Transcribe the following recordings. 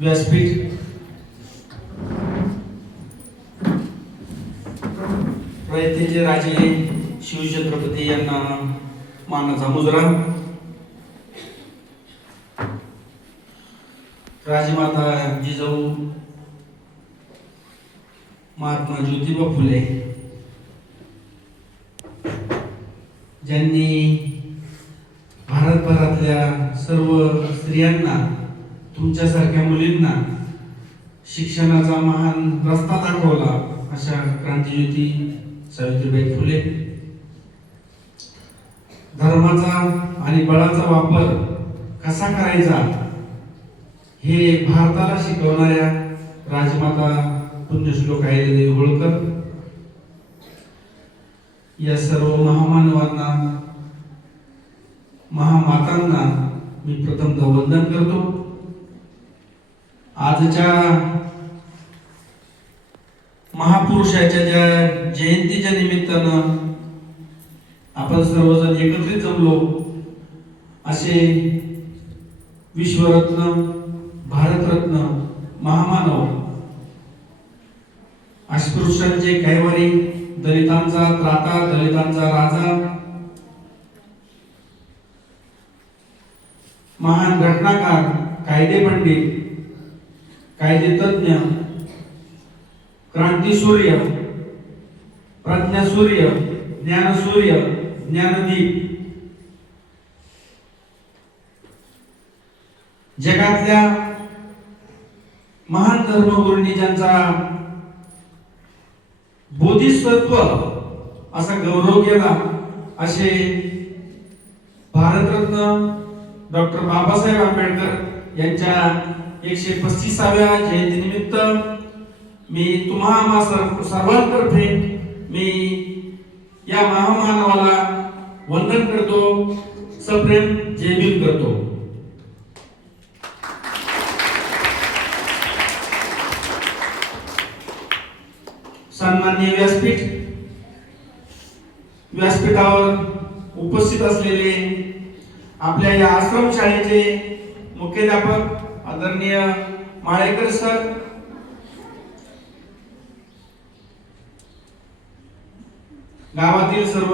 व्यासपीठ रयतेचे राजे शिवछत्रपती यांना मानाचा मुजरा, राजमाता जिजाऊ महात्मा ज्योतिबा फुले ज्यांनी भारतभरातल्या सर्व स्त्रियांना, तुमच्यासारख्या मुलींना शिक्षणाचा महान रस्ता दाखवला अशा क्रांतिज्योती सावित्रीबाई फुले. धर्माचा आणि बळाचा वापर कसा करायचा हे भारताला शिकवणाऱ्या राजमाता पुण्यश्लोक अहिल्यादेवी होळकर या सर्व महामानवांना, महामातांना मी प्रथमतः वंदन करतो. आजच्या महापुरुषाच्या ज्या जयंतीच्या निमित्तानं आपण सर्वजण एकत्रित जमलो, असे विश्वरत्न, भारतरत्न, महामानव, अस्पृश्यांचे कैवारी, दलितांचा त्राता, दलितांचा राजा, महान घटनाकार, कायदे पंडित, कायदे तज्ञ, क्रांती सूर्य, प्रज्ञा सूर्य, ज्ञान सूर्य, ज्ञानदीप, जगातल्या महान धर्मगुरूंनी ज्यांचा बोधिसत्व असा गौरव केला, असे भारतरत्न डॉक्टर बाबासाहेब आंबेडकर यांच्या 135व्या जयंतीनिमित्त मी तुम्हा सर्वांतर्फे मी या महामानवाला वंदन करतो, सप्रेम जय भीम करतो. सन्माननीय व्यासपीठावर उपस्थित असलेले आपल्या या आश्रम शाळेचे मुख्याध्यापक आदरणीय माळेकर सर, गावातील सर्व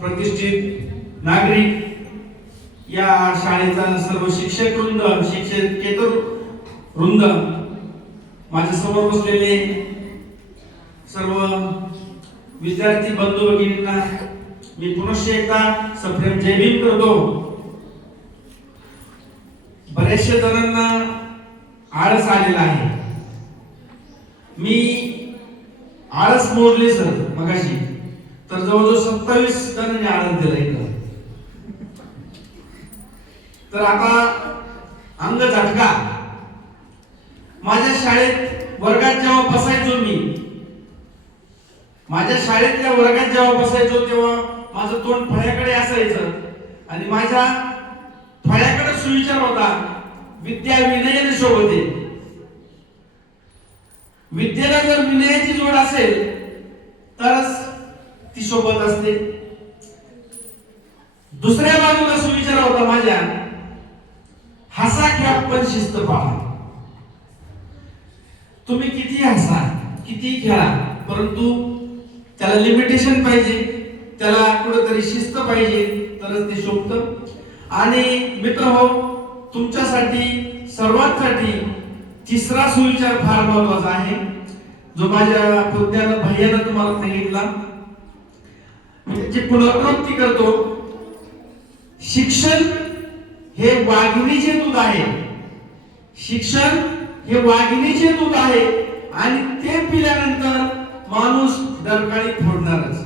प्रतिष्ठित नागरिक, या शाळेचा सर्व शिक्षक वृंद, शिक्षकेतर वृंद, माझ्या समोर बसलेले सर्व विद्यार्थी बंधू भगिनींना मी पुनश्च एकदा सप्रेम जय भीम करतो. बऱ्याचशा जणांना आळस आलेला आहे. मी आळस मोडले सर मगाशी, तर जवळजवळ 27 जणांनी आळस दिला इथं. तर आता अंग झटका. माझ्या शाळेत वर्गात जेव्हा बसायचो मी, माझ्या शाळेतल्या वर्गात जेव्हा बसायचो तेव्हा माझं तोंड फळ्याकडे असायचं आणि माझ्या फळ्याकडे सुविचार होता, विद्या विनयने शोभते. विद्येला जर विनयाची जोड असेल तरच ती शोभत असते. दुसऱ्या बाजूला सुविचार होता माझ्या, हसा खेळा पण शिस्त पाळा. तुम्ही किती हसा, किती खेळा, परंतु त्याला लिमिटेशन पाहिजे, त्याला कुठेतरी शिस्त पाहिजे, तरच ते शोभतं. आणि मित्रहो, तुमच्यासाठी सर्वांसाठी तिसरा सुविचार फार महत्वाचा आहे, जो माझ्या पुण्यानं भैयानं तुम्हाला सांगितला. त्याची पुनरावृत्ती करतो. शिक्षण हे वाघिणीचे दूध आहे. शिक्षण हे वाघिणीचे दूध आहे आणि ते पिल्यानंतर माणूस डरकाळी फोडणारच.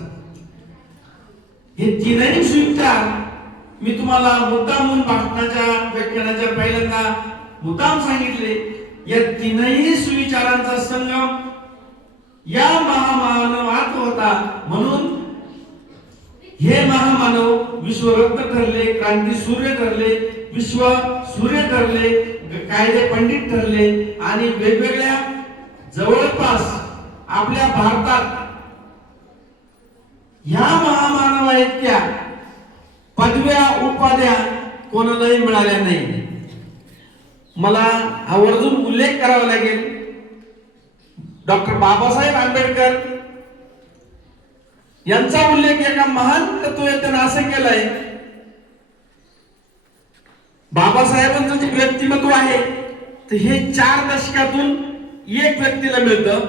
हे तीनही सुविचार मी तुम्हाला मुद्दामून भाषणाच्या व्याख्यानाच्या पहिल्यांदा मुद्दाम सांगितले. या तीनही सुविचारांचा संगम या महामानवात होता. म्हणून हे महामानव विश्वरत्न ठरले, क्रांती सूर्य ठरले, विश्व सूर्य ठरले, कायदे पंडित ठरले आणि वेगवेगळ्या जवळपास आपल्या भारतात ह्या महामानवा इतक्या पदव्या उपाध्या कोणालाही मिळाल्या नाही. मला आवर्जून उल्लेख करावा लागेल. डॉक्टर बाबासाहेब आंबेडकर यांचा उल्लेख एका महान तत्ववेत्याने असं केलंय, बाबासाहेबांचं जे व्यक्तिमत्व आहे तर हे 4 दशकातून एक व्यक्तीला मिळतं,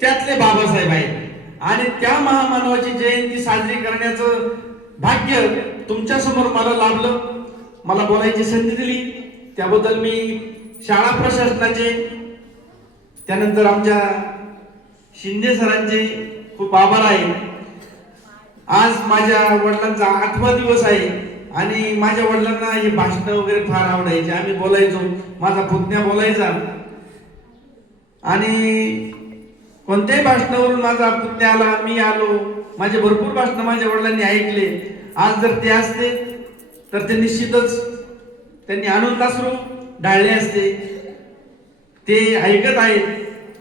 त्यातले बाबासाहेब आहेत. आणि त्या महामानवाची जयंती साजरी करण्याचं भाग्य तुमच्या समोर मला लाभलं. मला बोलायची संधी दिली त्याबद्दल मी शाळा प्रशासनाचे, त्यानंतर आमच्या शिंदे सरांचे खूप आभार आहे. आज माझ्या वडिलांचा 8वा दिवस आहे आणि माझ्या वडिलांना हे भाषण वगैरे फार आवडायचे. आम्ही बोलायचो, माझा पुतण्या बोलायचा आणि कोणत्याही भाषणावरून माझा पुतण्या आला, मी आलो, माझे भरपूर भाषण माझ्या वडिलांनी ऐकले. आज जर ते असते तर ते निश्चितच त्यांनी आनंदाश्रू ढाळले असते. ते ऐकत आहेत,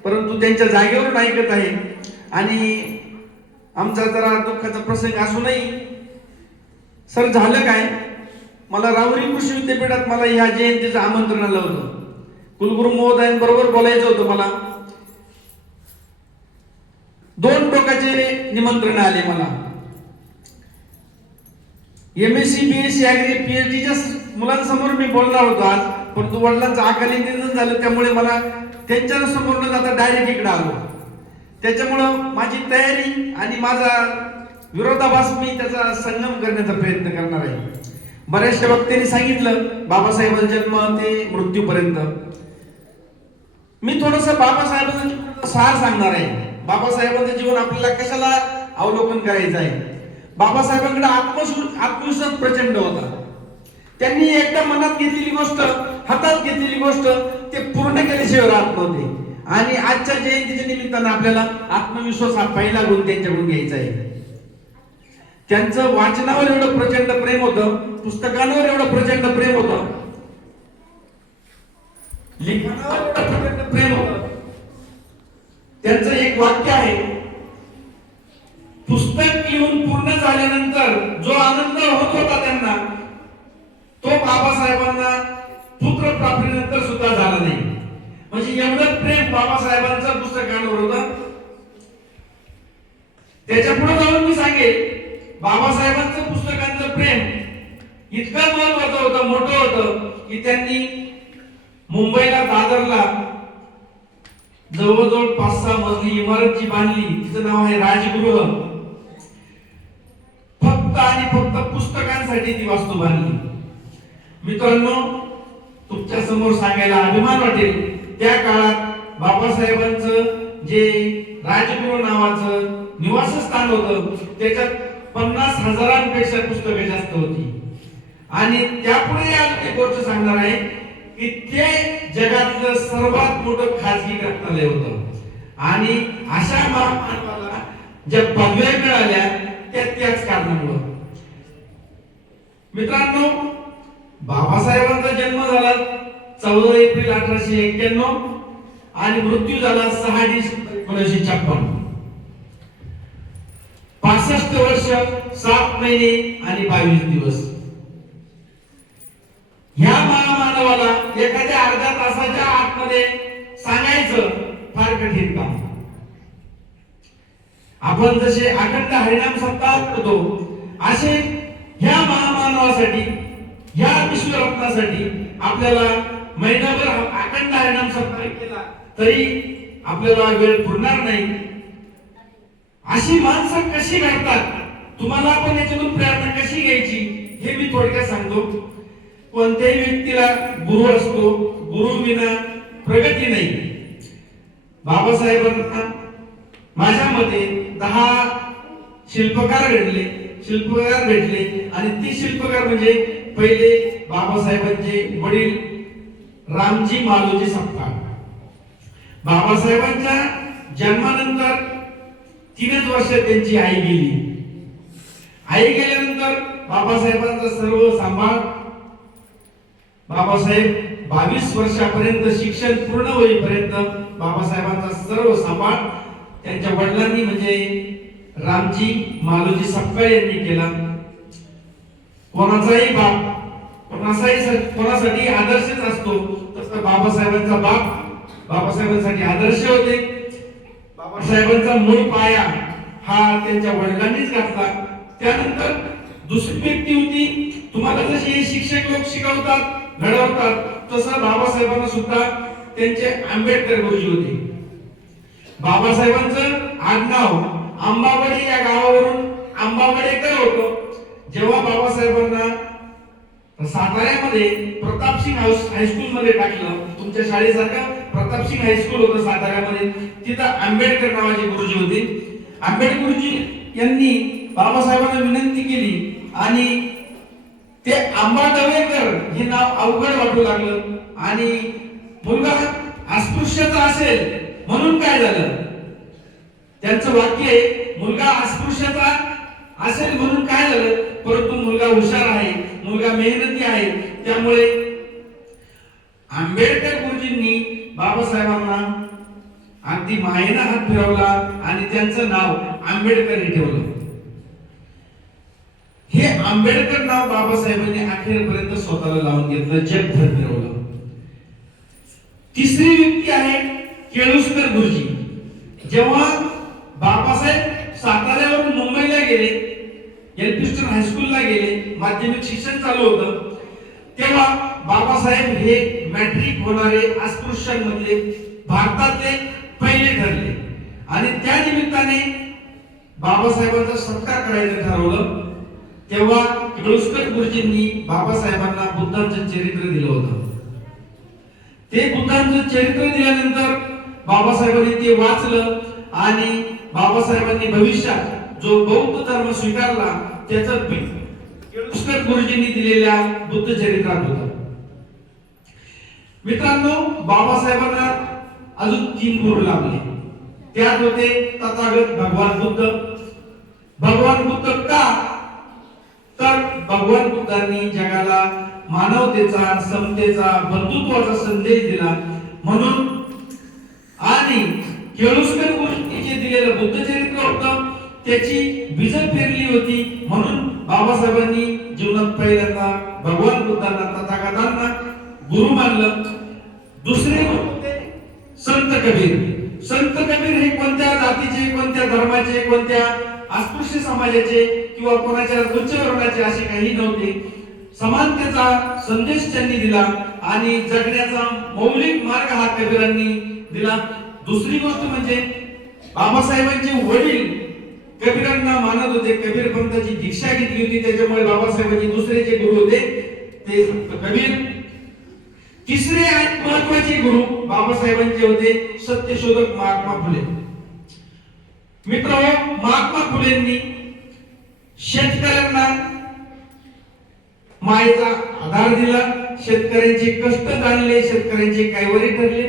परंतु त्यांच्या जागेवरून ऐकत आहेत. आणि आमचा जरा दुःखाचा प्रसंग असूनही सर झालं काय, मला राहुरी कृषी विद्यापीठात मला ह्या जयंतीचं आमंत्रण आलं होतं. कुलगुरू महोदयांबरोबर बोलायचं होतं मला. 2 टोकाचे निमंत्रण आले मला. MSc BSc ऍग्री PhDच्या मुलांसमोर मी बोलणार होतो आज, परंतु वडिलांचं अकाली निधन झालं त्यामुळे मला त्यांच्या समोर न जाता डायरेक्ट इकडे आलो. त्याच्यामुळं माझी तयारी आणि माझा विरोधाभास मी त्याचा संगम करण्याचा प्रयत्न करणार आहे. बऱ्याचशा वक्त्यांनी सांगितलं बाबासाहेबांचा जन्म ते मृत्यूपर्यंत. मी थोडस बाबासाहेबांचं सार सांगणार आहे. बाबासाहेबांचं जीवन आपल्याला कशाला अवलोकन करायचं आहे. बाबासाहेबांकडे आत्मविश्वास प्रचंड होता. त्यांनी एकदा मनात घेतलेली गोष्ट, हातात घेतलेली गोष्ट ते पूर्ण केल्याशिवाय राहत नव्हते. आणि आजच्या जयंतीच्या निमित्तानं आपल्याला आत्मविश्वास हा पहिला गुण त्यांच्याकडून घ्यायचा आहे. त्यांचं वाचनावर एवढं प्रचंड प्रेम होतं, पुस्तकांवर एवढं प्रचंड प्रेम होतं, लिखाणावर एवढं प्रचंड प्रेम होतं. त्यांचं एक वाक्य आहे, पुस्तक लिहून पूर्ण झाल्यानंतर जो आनंद होत होता त्यांना, तो बाबासाहेबांना पुत्र प्राप्तीनंतर सुद्धा झाला नाही. म्हणजे एवढं प्रेम बाबासाहेबांचं पुस्तकांवर होतं. त्याच्या पुढे जाऊन मी सांगेन, बाबासाहेबांचं पुस्तकांचं प्रेम इतकं महत्वाचं होतं, मोठं होतं की त्यांनी मुंबईला दादरला जवळजवळ 5-6 मजली इमारत जी बांधली, तिचं नाव आहे राजगृह. फक्त आणि फक्त पुस्तकांसाठी ती वास्तू बांधली. मित्रांनो, तुमच्या समोर सांगायला अभिमान वाटेल, त्या काळात बाबासाहेबांचं जे राजगृह नावाचं निवासस्थान होतं त्याच्यात 50,000पेक्षा पुस्तकं जास्त होती. आणि त्यापुढे एक गोष्ट सांगणार आहे की ते जगातलं सर्वात मोठं खाजगी ग्रंथालय होतं. आणि अशा महामानवाला ज्या पदव्या मिळाल्या त्याच कारणामुळे. मित्रांनो, बाबासाहेबांचा जन्म झाला 14 एप्रिल 1891 आणि मृत्यू झाला 6 डिसेंबर 1956. 65 वर्ष 7 महिने आणि 22 दिवस. ह्या महामानवाला एखाद्या अर्ध्या तासाच्या आतमध्ये सांगायचं फार कठीण काम. आपण जसे अखंड हरिनाम सप्ताह करतो, असे ह्या महामानवासाठी, ह्या विश्वरत्नासाठी आपल्याला महिनाभर अखंड हरिनाम सप्ताह केला तरी आपल्याला वेळ पुरणार नाही. अशी माणसं कशी घडतात, तुम्हाला पण याच्यातून प्रेरणा कशी घ्यायची हे मी थोडक्यात सांगतो. कोणत्याही व्यक्तीला गुरु असतो, गुरु विना प्रगती नाही. बाबासाहेबांना माझ्या मते 10 शिल्पकार भेटले आणि ती शिल्पकार म्हणजे पहिले बाबासाहेबांचे वडील रामजी मालोजी सपकाळ. बाबासाहेबांच्या जन्मानंतर 3च वर्ष त्यांची आई गेली. आई गेल्यानंतर बाबासाहेबांचा सर्व सांभाळ, बाबासाहेब 22 वर्षापर्यंत शिक्षण पूर्ण होईपर्यंत बाबासाहेबांचा सर्व सांभाळ त्यांच्या वडिलांनी म्हणजे रामजी मालोजी सपकाळ यांनी केला. कोणाचाही बाप कोणासाठी आदर्शच असतो, तर तसं बाबासाहेबांचा बाप बाबासाहेबांसाठी आदर्श होते. बाबासाहेबांचा मूळ पाया हा त्यांच्या वडिलांनीच घातला. त्यानंतर दुसरी व्यक्ती होती, तुम्हाला जसे हे शिक्षक लोक शिकवतात घडवतात तसं बाबासाहेबांना सुद्धा त्यांचे आंबेडकर गुरुजी होते. बाबासाहेबांचं आडनाव आंबावडे या गावावरून आंबावडेकर होतं. जेव्हा बाबासाहेबांना साताऱ्यामध्ये प्रतापसिंग हायस्कूल मध्ये टाकलं, तुमच्या शाळेसारखं प्रतापसिंग हायस्कूल होतं साताऱ्यामध्ये, तिथं आंबेडकर नावाचे गुरुजी होते. आंबेडकर गुरुजी यांनी बाबासाहेबांना विनंती केली आणि ते आंबाडवेकर हे नाव अवघड वाटू लागलं आणि मुलगा अस्पृश्याचा असेल म्हणून काय झालं, त्यांचं वाक्य आहे मुलगा अस्पृश्याचा असेल म्हणून काय झालं, परंतु मुलगा हुशार आहे, मुलगा मेहनती आहे. त्यामुळे आंबेडकर गुरुजींनी बाबासाहेबांना अगदी मायेनं हात फिरवला आणि त्यांचं नाव आंबेडकर हे ठेवलं. हे आंबेडकर नाव बाबासाहेबांनी अखेरपर्यंत स्वतःला लावून घेतलं, जगभर फिरवलं. तिसरी व्यक्ती आहे केळुसकर गुरुजी. जेव्हा बाबासाहेब साताऱ्यावरून मुंबईला गेले, एल्फिस्टन हायस्कूलला गेले, माध्यमिक शिक्षण चालू होतं, तेव्हा बाबासाहेब हे मॅट्रिक होणारे अस्पृश्यांमधले भारतातले पहिले ठरले आणि त्या निमित्ताने बाबासाहेबांचा सत्कार करायचं ठरवलं. तेव्हा केळुसकर गुरुजींनी बाबासाहेबांना बुद्धांचं चरित्र दिलं होतं. ते बुद्धांचं चरित्र दिल्यानंतर बाबासाहेबांनी ते वाचलं आणि बाबासाहेबांनी भविष्यात जो बौद्ध धर्म स्वीकारला त्याचं केळुसकर गुरुजींनी दिलेल्या बुद्ध चरित्रात होतं. मित्रांनो, बाबासाहेबांना अजून 3 गुरु लाभले. त्यात होते तथागत भगवान बुद्ध. भगवान बुद्ध का, तर भगवान बुद्धांनी जगाला मानवतेचा, समतेचा, बंधुत्वाचा संदेश दिला म्हणून. आणि केळुसकर गुरुजींनी जे दिलेलं बुद्ध चरित्र होतं त्याची बीज पेरली होती म्हणून बाबासाहेबांनी जीवनात पहिल्यांदा भगवान बुद्धांना, तथागतांना गुरु मानलं. दुसरे होते संत कबीर. संत कबीर हे कोणत्या जातीचे, कोणत्या धर्माचे, कोणत्या अस्पृश्य समाजाचे किंवा कोणाच्या उच्च वर्णाचे असे काही नव्हते. समानतेचा संदेश त्यांनी दिला आणि जगण्याचा मौलिक मार्ग हा कबीरांनी दिला. दुसरी गोष्ट म्हणजे बाबासाहेबांचे वडील कबीरांना मानत होते, कबीर पंथाची दीक्षा घेतली होती, त्याच्यामुळे बाबासाहेबांचे दुसरे जे गुरु होते ते कबीर. तिसरे आणि महत्त्वाचे गुरु बाबासाहेबांचे होते सत्यशोधक महात्मा फुले. मित्रांनो, महात्मा फुलेंनी शेतकऱ्यांना मायेचा आधार दिला, शेतकऱ्यांचे कष्ट जाणले, शेतकऱ्यांचे कैवारी ठरले.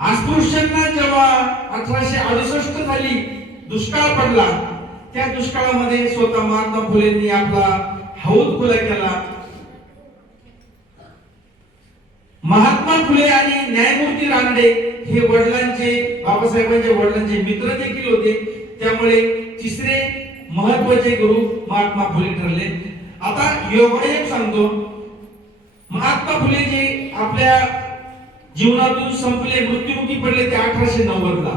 अस्पृश्यांना जेव्हा 1868 साली दुष्काळ पडला, त्या दुष्काळामध्ये स्वतः महात्मा फुलेंनी आपला हौद खुला केला. महात्मा फुले आणि न्यायमूर्ती रानडे हे वडिलांचे, बाबासाहेबांच्या वडिलांचे मित्र देखील होते. त्यामुळे तिसरे महत्वाचे गुरु महात्मा फुले ठरले. आता योगायोग सांगतो, महात्मा फुले जे आपल्या जीवनातून संपले, मृत्युमुखी पडले ते 1890 ला.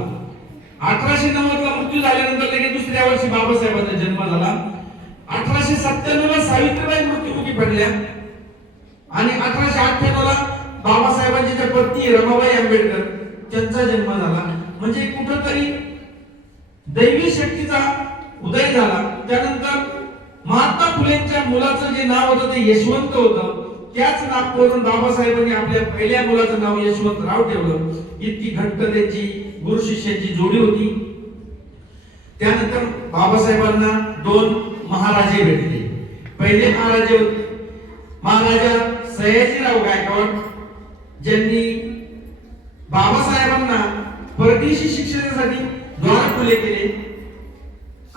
1890 ला मृत्यू झाल्यानंतर लगेच दुसऱ्या वर्षी बाबासाहेबांचा जन्म झाला. 1897 ला सावित्रीबाई मृत्युमुखी पडल्या आणि 1898 ला बाबासाहेबांची ज्या पत्नी रमाबाई आंबेडकर त्यांचा जन्म झाला. म्हणजे कुठंतरी दैवी शक्तीचा उदय झाला. त्यानंतर महात्मा फुलेंच्या मुलाचं जे नाव होतं ते यशवंत होतं. त्याच नावावरून बाबासाहेबांनी आपल्या पहिल्या मुलाचं नाव यशवंतराव ठेवलं. इतकी घट्ट त्यांची गुरु शिष्याची जोडी होती. त्यानंतर बाबासाहेबांना 2 महाराजे भेटले. पहिले महाराजे महाराजा सयाजीराव गायकवाड, ज्यांनी बाबासाहेबांना परदेशी शिक्षणासाठी द्वार खुले केले.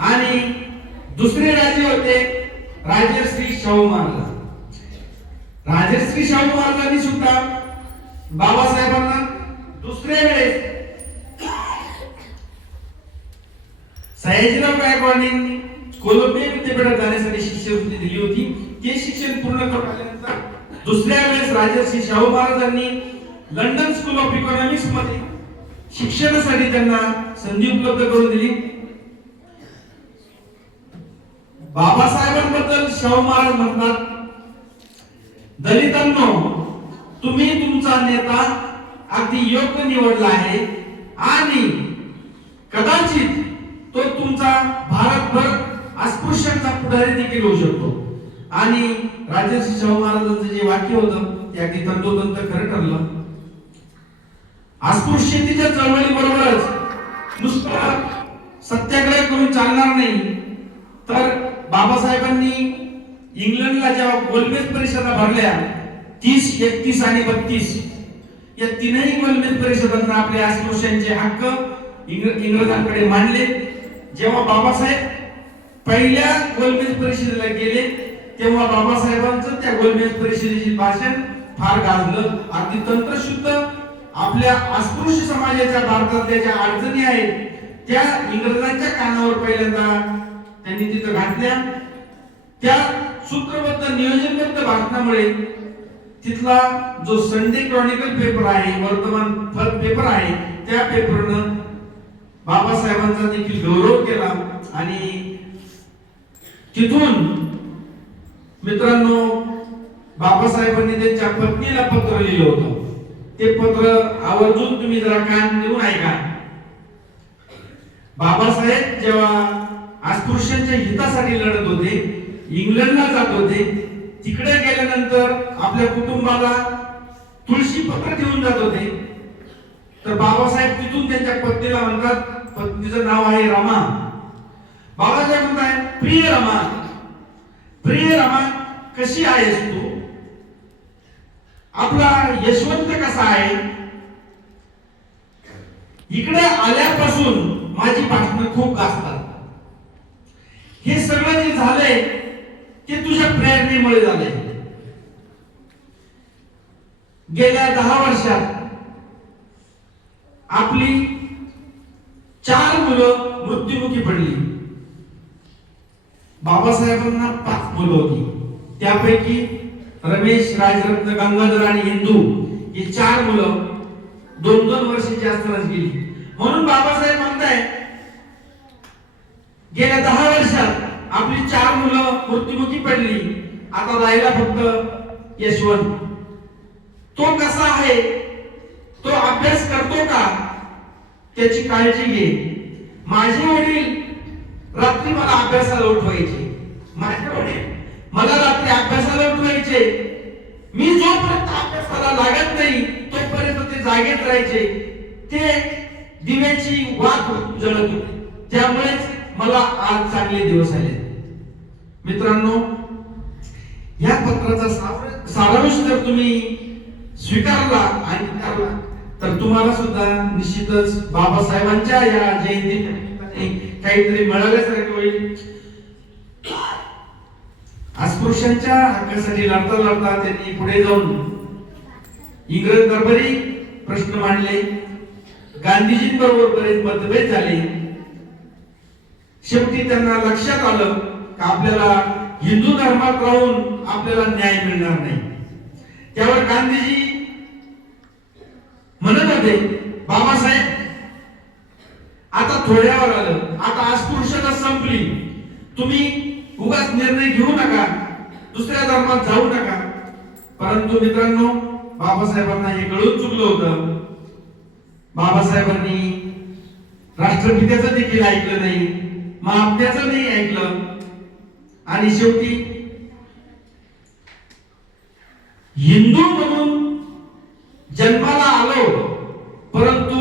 आणि दुसरे राजे होते राजश्री शाहू महाराज. राजश्री शाहू महाराजांनी सुद्धा बाबासाहेबांना दुसऱ्या वेळेस सयाजीराव गायकवाडांनी कोलंबिया विद्यापीठात जाण्यासाठी शिष्यवृत्ती दिली होती. ते शिक्षण पूर्ण करून आल्यानंतर दुसऱ्या वेळेस राजर्षी शाहू महाराजांनी लंडन स्कूल ऑफ इकॉनॉमिक्स मध्ये शिक्षणासाठी त्यांना संधी उपलब्ध करून दिली. बाबासाहेबांबद्दल शाहू महाराज म्हणतात, दलितांनो, तुम्ही तुमचा नेता अगदी योग्य निवडला आहे आणि कदाचित तो तुमचा भारतभर अस्पृश्यांचा पुढारी देखील होऊ शकतो. आणि राजर्षी शाहू महाराजांचं जे वाक्य होतं ते अगदी तंतोतंत खरं ठरलं. अस्पृश्यतेच्या चळवळी बरोबरच नुसतं सत्याग्रह करून चालणार नाही, तर बाबासाहेबांनी इंग्लंडला जेव्हा गोलमेज परिषदा भरल्या 30, 31 आणि 32 या तीनही गोलमेज परिषदांना आपल्या अस्पृश्यांचे हक्क इंग्रजांकडे मांडले. जेव्हा बाबासाहेब पहिल्या गोलमेज परिषदेला गेले तेव्हा बाबासाहेबांचं त्या गोलमेज परिषदेचे भाषण फार गाजलं. अगदी तंत्रशुद्ध आपल्या अस्पृश्य समाजाच्या भारतातल्या ज्या अडचणी आहेत त्या इंग्रजांच्या कानावर पहिल्यांदा त्यांनी तिथं घातल्या. त्या सूत्रबद्ध नियोजनबद्ध भाषणामुळे तिथला जो संडे क्रॉनिकल पेपर आहे, वर्तमान पेपर आहे, त्या पेपरनं बाबासाहेबांचा देखील गौरव केला. आणि तिथून मित्रांनो बाबासाहेबांनी त्यांच्या पत्नीला पत्र लिहिलं होतं. ते पत्र आवर्जून तुम्ही जरा कान देऊन ऐका. बाबासाहेब जेव्हा अस्पृश्यांच्या हितासाठी लढत होते, इंग्लंडला जात होते, तिकडे गेल्यानंतर आपल्या कुटुंबाला तुळशी पत्र ठेवून जात होते, तर बाबासाहेब तिथून त्यांच्या पत्नीला म्हणतात, पत्नीचं नाव आहे रमा. बाबासाहेब म्हणतात, प्रिय रमा, प्रिय रमा, कशी आहेस तू? आपला यशवंत कसा आहे? इकडे आल्यापासून माझी भाषणं खूप गाजतात. हे सगळं जे झालंय ते तुझ्या प्रेरणेमुळे झालंय. गेल्या 10 वर्षात आपली 4 मुलं मृत्युमुखी पडली. बाबासाहेबांना 5 मुलं होती. त्यापैकी रमेश, राजरत्न, गंगाधर आणि इंदू ही 4 मुलं 2-2 वर्षाची असतानाच गेली. म्हणून बाबासाहेब म्हणताय, गेल्या 10 वर्षात आपली 4 मुलं मृत्युमुखी पडली, आता राहिला फक्त यशवंत. तो कसा आहे, तो अभ्यास करतो का, त्याची काळजी घे. माझे वडील रात्री मला अभ्यासाला उठवायचे. माझे वडील मला रात्री अभ्यासाला उठवायचे. मी जोपर्यंत अभ्यासाला लागत नाही तोपर्यंत ते जागेत राहायचे. ते दिव्याची वात जळत होते. त्यामुळेच मला आज चांगले दिवस आले. मित्रांनो, या पत्राचा सारांश जर तुम्ही स्वीकारला आणि तर तुम्हाला सुद्धा निश्चितच बाबासाहेबांच्या या जयंती काहीतरी मिळाल्यासारखे होईल. अस्पृश्यांच्या हक्कासाठी लढता लढता त्यांनी पुढे जाऊन इंग्रज दरबारी प्रश्न मांडले. गांधीजींबरोबर बरेच मतभेद झाले. शेवटी त्यांना लक्षात आलं की आपल्याला हिंदू धर्मात राहून आपल्याला न्याय मिळणार नाही. त्यावर गांधीजी म्हणत होते, बाबासाहेब आता थोड्यावर आलं, आता अस्पृश्यता संपली, तुम्ही उगाच निर्णय घेऊ नका, दुसऱ्या धर्मात जाऊ नका. परंतु मित्रांनो, बाबासाहेबांना हे कळून चुकलं होतं. बाबासाहेबांनी राष्ट्रपित्याचं देखील ऐकलं नाही, महात्म्याचं नाही ऐकलं. आणि शेवटी हिंदू म्हणून जन्माला आलो, परंतु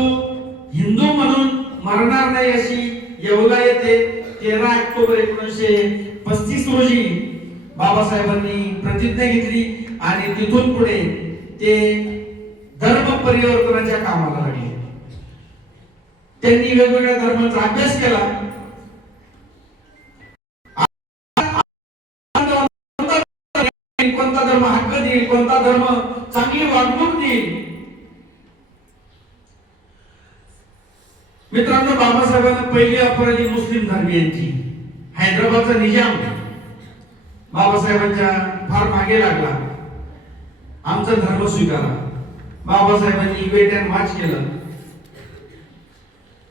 हिंदू म्हणून मरणार नाही अशी येवला येथे 13 ऑक्टोबर 1935 रोजी बाबासाहेबांनी प्रतिज्ञा घेतली. आणि तिथून पुढे ते धर्म परिवर्तनाच्या कामाला लागले. त्यांनी वेगवेगळ्या धर्मांचा अभ्यास केला. कोणता धर्म हक्क देईल, कोणता धर्म चांगली वागणूक देईल. मित्रांनो, बाबासाहेबांना पहिली अपराधी मुस्लिम धर्मीयांची. हैदराबादचा निजाम बाबासाहेबांच्या फार मागे लागला. आमचा धर्म स्वीकारा. बाबासाहेबांनी वेट अँड वॉच केलं.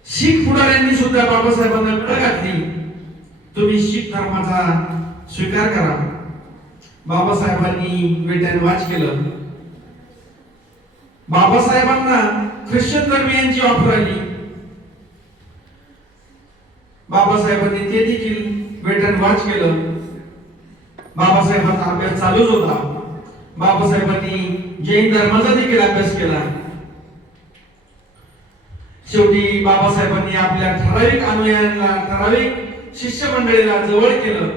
शीख पुढाऱ्यांनी सुद्धा बाबासाहेबांना कळ घातली, तुम्ही शीख धर्माचा स्वीकार करा. बाबासाहेबांनी वेट अँड वॉच केलं. बाबासाहेबांना ख्रिश्चन धर्मीयांची ऑफर आली. बाबासाहेबांनी ते देखील वेट अँड वॉच केलं. बाबासाहेबांचा अभ्यास चालूच होता. बाबासाहेबांनी जैन धर्माचा देखील अभ्यास केला. शेवटी बाबासाहेबांनी आपल्या ठराविक अनुयायांना, ठराविक शिष्यमंडळीला जवळ केलं.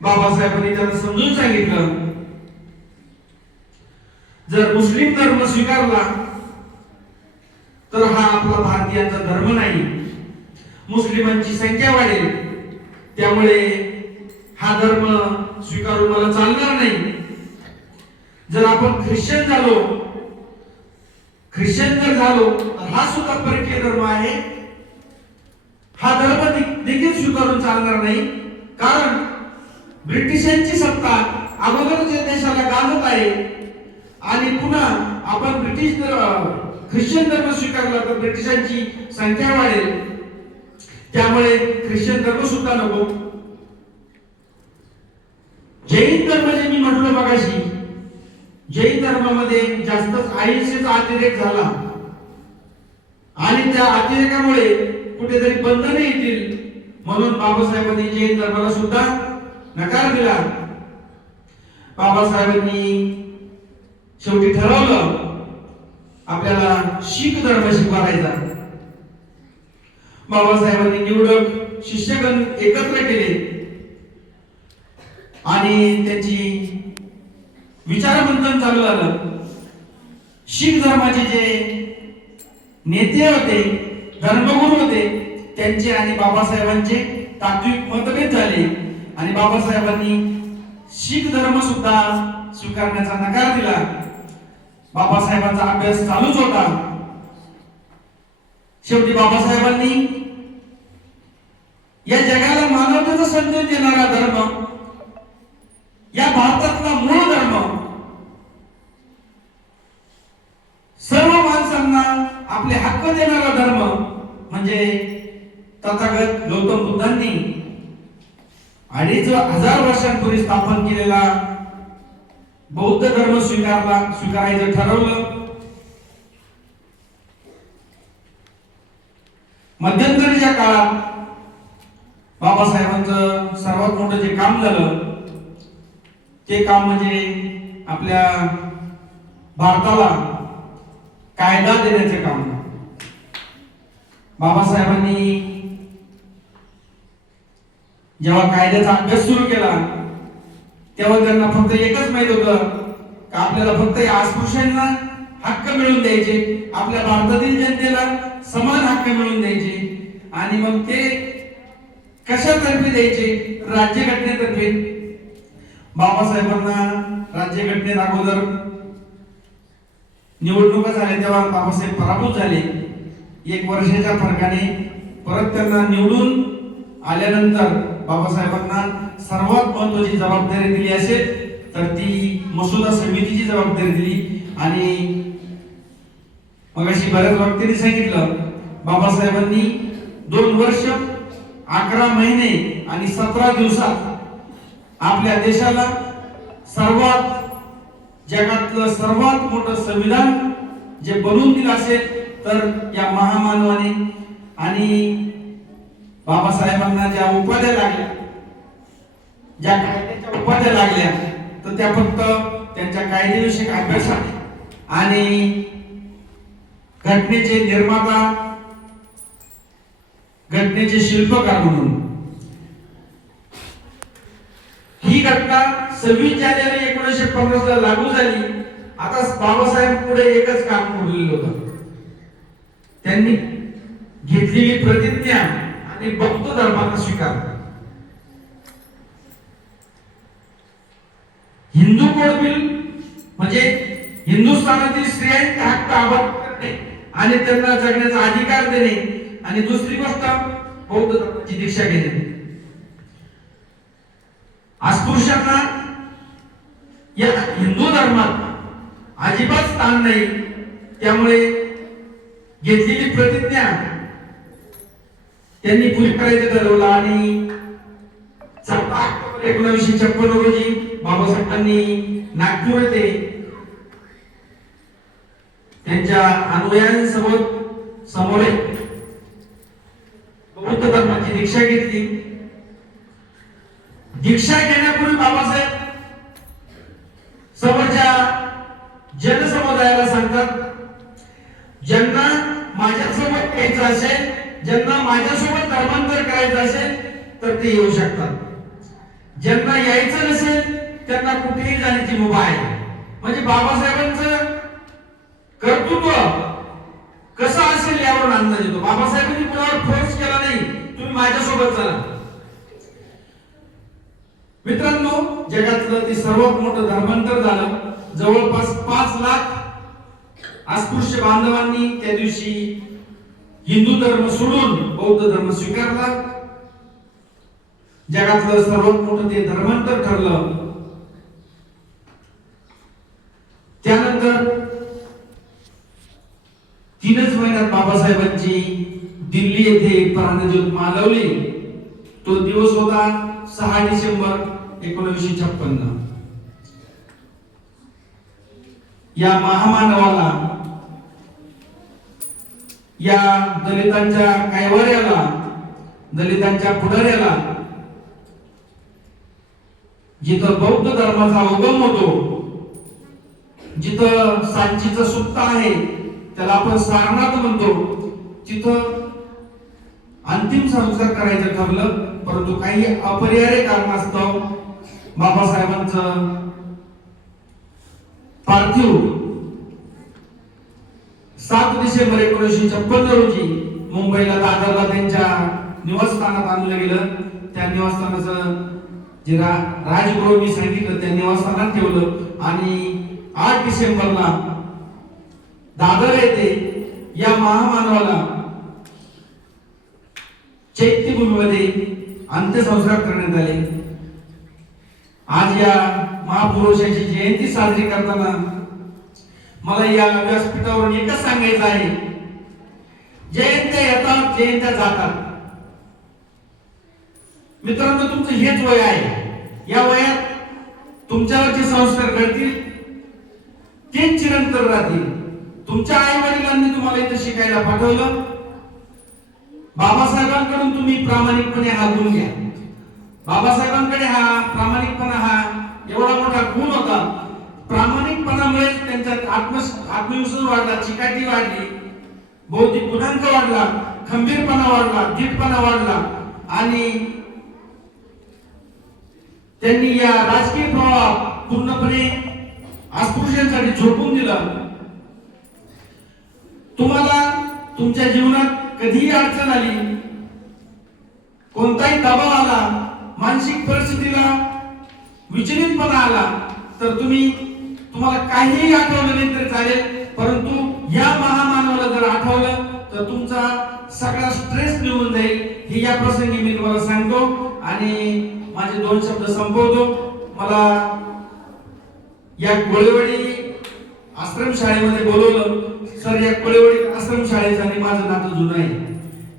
बाबासाहेबांनी त्यांना समजून सांगितलं, जर मुस्लिम धर्म स्वीकारला तर हा आपला भारतीयांचा धर्म नाही, मुस्लिमांची संख्या वाढेल, त्यामुळे हा धर्म स्वीकारून मला चालणार नाही. जर आपण ख्रिश्चन जर झालो तर हा सुद्धा परकीय धर्म आहे, हा धर्म देखील स्वीकारून चालणार नाही. कारण ब्रिटिशांची सत्ता अगोदरच या देशाला गाजत आहे आणि पुन्हा आपण ख्रिश्चन धर्म स्वीकारला तर ब्रिटिशांची संख्या वाढेल, त्यामुळे ख्रिश्चन धर्म सुद्धा नको. जैन धर्म जे मी म्हटलो मगाशी, जैन धर्मामध्ये जास्तच अहिंसेचा अतिरेक झाला आणि त्या अतिरेकामुळे कुठेतरी बंधने येतील, म्हणून बाबासाहेबांनी जैन धर्माला सुद्धा नकार दिला. बाबासाहेबांनी शेवटी ठरवलं आपल्याला शीख धर्म स्वीकारायचा. बाबासाहेबांनी निवडक शिष्यगण एकत्र केले आणि त्यांची विचारमंथन चालू झालं. शीख धर्माचे जे नेते होते, धर्मगुरू होते, त्यांचे आणि बाबासाहेबांचे तात्विक मतभेद झाले आणि बाबासाहेबांनी शीख धर्म सुद्धा स्वीकारण्याचा नकार दिला. बाबासाहेबांचा अभ्यास चालूच होता. शेवटी बाबासाहेबांनी या जगाला मानवतेचा संदेश देणारा धर्म, या भारतातला मूळ धर्म, सर्व माणसांना आपले हक्क देणारा धर्म म्हणजे तथागत गौतम बुद्धांनी 2500 वर्षांपूर्वी स्थापन केलेला बौद्ध धर्म स्वीकारायचं ठरवलं. मध्यंतरीच्या काळात बाबासाहेबांचं सर्वात मोठं जे काम झालं ते काम म्हणजे आपल्या भारताला कायदा देण्याचे काम. बाबासाहेबांनी जेव्हा कायद्याचा अभ्यास सुरू केला तेव्हा त्यांना फक्त एकच माहित होतं की आपल्याला फक्त या अस्पृश्यांना हक्क मिळवून द्यायचे, आपल्या भारतातील जनतेला समान हक्क मिळवून द्यायचे आणि मग ते कशातर्फे द्यायचे, राज्यघटनेतर्फे. बाबासाहेबांना राज्यघटनेत अगोदर निवडणुका झाल्या तेव्हा बाबासाहेब पराभूत झाले. 1 वर्षाच्या फरकाने परत त्यांना निवडून आल्यानंतर बाबासाहेबांना सर्वात महत्त्वाची जबाबदारी दिली असेल तर ती मसुदा समितीची जबाबदारी दिली. आणि मगाशी बऱ्याच व्यक्तींनी सांगितलं, बाबासाहेबांनी 2 वर्ष 11 महिने आणि 17 दिवसात आपल्या देशाला जगातलं सर्वात मोठं संविधान जे बनवून दिलं असेल तर या महामानवाने. आणि बाबासाहेबांना ज्या उपाध्या लागल्या, ज्या कायद्याच्या उपाध्या लागल्या तर त्या फक्त त्यांच्या कायदेविषयक अभ्यासाने आणि घटनेचे निर्माता, घटनेचे शिल्पकार म्हणून. ही घटना 26 जानेवारी 1950 ला लागू झाली. आता बाबासाहेब पुढे एकच काम उरलेलं होतं. त्यांनी घेतलेली प्रतिज्ञा आणि बौद्ध धर्माचा स्वीकार. हिंदू कोड बिल म्हणजे हिंदुस्थानातील स्त्रियांचे हक्क आबद्ध करणे आणि त्यांना जगण्याचा अधिकार देणे आणि दुसरी गोष्ट बौद्ध धर्माची दीक्षा घेणे. अस्पृश्यांना या हिंदू धर्मात अजिबात स्थान नाही. त्यामुळे घेतलेली प्रतिज्ञा त्यांनी पुरी करायचं ठरवलं आणि 14 ऑक्टोबर 1956 रोजी बाबासाहेबांनी नागपूर येथे त्यांच्या अनुयायांसोबत समोर बौद्ध धर्माची दीक्षा घेतली. दीक्षा घेण्यापूर्वी बाबासाहेब समोरच्या जनसमुदायाला सांगतात, ज्यांना माझ्यासोबत यायचं असेल, ज्यांना माझ्यासोबत धर्मांतर करायचं असेल तर ते येऊ शकतात. ज्यांना यायचं नसेल त्यांना कुठेही जाण्याची मुभा आहे. म्हणजे बाबासाहेबांचं कर्तृत्व कसं असेल यावरून अंदाज येतो. बाबासाहेबांनी कुणावर फोर्स केला नाही, तुम्ही माझ्यासोबत चला. मित्रांनो, जगातलं ते सर्वात मोठं धर्मांतर झालं. जवळपास 5 लाख अस्पृश्य बांधवांनी त्या दिवशी हिंदू धर्म सोडून बौद्ध धर्म स्वीकारला. जगातलं सर्वात मोठं ते धर्मांतर ठरलं. त्यानंतर 3च महिन्यात बाबासाहेबांची दिल्ली येथे प्राणज्योत मालवली. तो दिवस होता 6 डिसेंबर 1956. या महामानवाला, या दलितांच्या कैवाऱ्याला, दलितांच्या पुढाऱ्याला, जिथं बौद्ध धर्माचा उगम होतो, जिथं सांचीचं सुप्त आहे, त्याला आपण सारनाथ म्हणतो, तिथं अंतिम संस्कार करायचं ठरलं. परंतु काही अपरिहार्य कारणास्तव बाबासाहेबांचं पार्थिव 7 डिसेंबर 1956 रोजी मुंबईला दादरला त्यांच्या निवासस्थानात आणलं गेलं. त्या निवासस्थानाचं जे राजगृह मी सांगितलं त्या निवासस्थानात ठेवलं आणि 8 डिसेंबरला दादर येथे या महामानवाला चैत्यभूमीमध्ये अंत्यसंस्कार करण्यात आले. आज या महापुरुषाची जयंती साजरी करताना मला या व्यासपीठावरून एकच सांगायचं आहे, जयंत्या येतात, जयंत्या जातात. मित्रांनो, तुमचं हेच वय आहे. या वयात तुमच्यावरचे संस्कार घडतील, तेच चिरंतर राहतील. तुमच्या आई वडिलांनी तुम्हाला इथं शिकायला पाठवलं. बाबासाहेबांकडून तुम्ही प्रामाणिकपणे हा गुण घ्या. बाबासाहेबांकडे हा प्रामाणिकपणा हा एवढा मोठा गुण होता. प्रामाणिकपणामुळे त्यांच्यात आत्मविश्वास वाढला, चिकाटी वाढली, बौद्धिक गुणांक वाढला, खंबीरपणा वाढला, धीटपणा वाढला आणि त्यांनी या राजकीय प्रवाहात पूर्णपणे अस्पृश्यांसाठी झोकून दिला. तुम्हाला तुमच्या जीवनात कधीही अडचण आली, कोणताही दबाव आला, मानसिक परिस्थितीला विचलितपणा आला तर तुम्हाला काहीही आठवलं नाही तरी चालेल, परंतु या महामानवाला जर आठवलं तर तुमचा सगळा स्ट्रेस निघून जाईल. हे या प्रसंगी मी तुम्हाला सांगतो आणि माझे 2 शब्द संपवतो. मला या कोळेवाडी आश्रमशाळेमध्ये बोलवलं. सर, या कोळेवाडी आश्रमशाळेचं आणि माझं नातं जुनं आहे.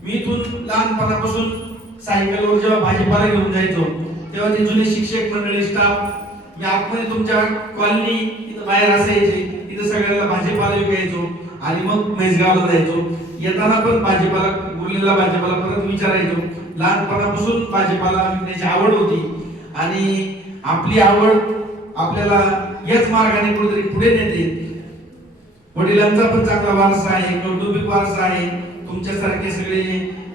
मी इथून लहानपणापासून सायकलवर जेव्हा भाजीपाला घेऊन जायचो तेव्हा ते जुने शिक्षक मंडळी, स्टाफ, मी आतमध्ये तुमच्या कॉलनी इथं बाहेर असायचे, तिथं सगळ्यांना भाजीपाला विकायचो आणि मग म्हैसगावला जायचो. येताना पण भाजीपाला, उरलेला भाजीपाला परत विचारायचो. लहानपणापासून भाजीपाला विकण्याची आवड होती आणि आपली आवड आपल्याला याच मार्गाने कुठेतरी पुढे नेते. वडिलांचा पण चांगला वारसा आहे, कौटुंबिक वारसा आहे. तुमच्यासारखे सगळे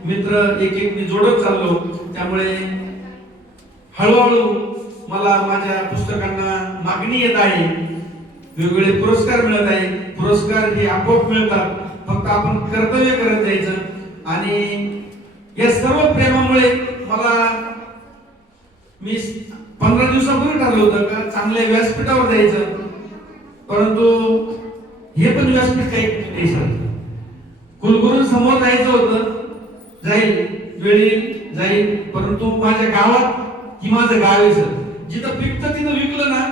मित्र एक एक मी जोडत चाललो. त्यामुळे हळूहळू मला माझ्या पुस्तकांना मागणी येत आहे, वेगवेगळे पुरस्कार मिळत आहे. पुरस्कार हे आपोआप मिळतात, फक्त आपण कर्तव्य करत जायचं. आणि या सर्व प्रेमामुळे मी 15 दिवसापूर्वी ठरलं होतं का चांगल्या व्यासपीठावर जायचं, परंतु हे पण व्यासपीठ काही नाही सर. कुलगुरू समोर जायचं होतं, जाईल, परंतु माझ्या गावात, ही माझं गाव आहे सर, जिथं पिकतं तिथं विकलं ना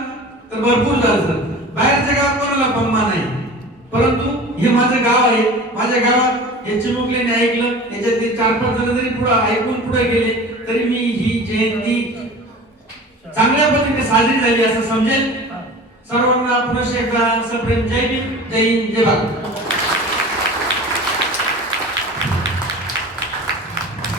तर भरपूर झालं सर. बाहेरच्या गावात कोणाला पम्मा नाही, परंतु हे माझं गाव आहे. माझ्या गावात हे चिमुकल्याने ऐकलं, याच्यातले 4-5 जण जरी पुढे ऐकून पुढे गेले तरी मी ही जयंती चांगल्या पद्धतीने साजरी झाली असं समजेल. सर्वांना पुन्हा एकदा सप्रेम जय भीम, जय हिंद, जय भारत.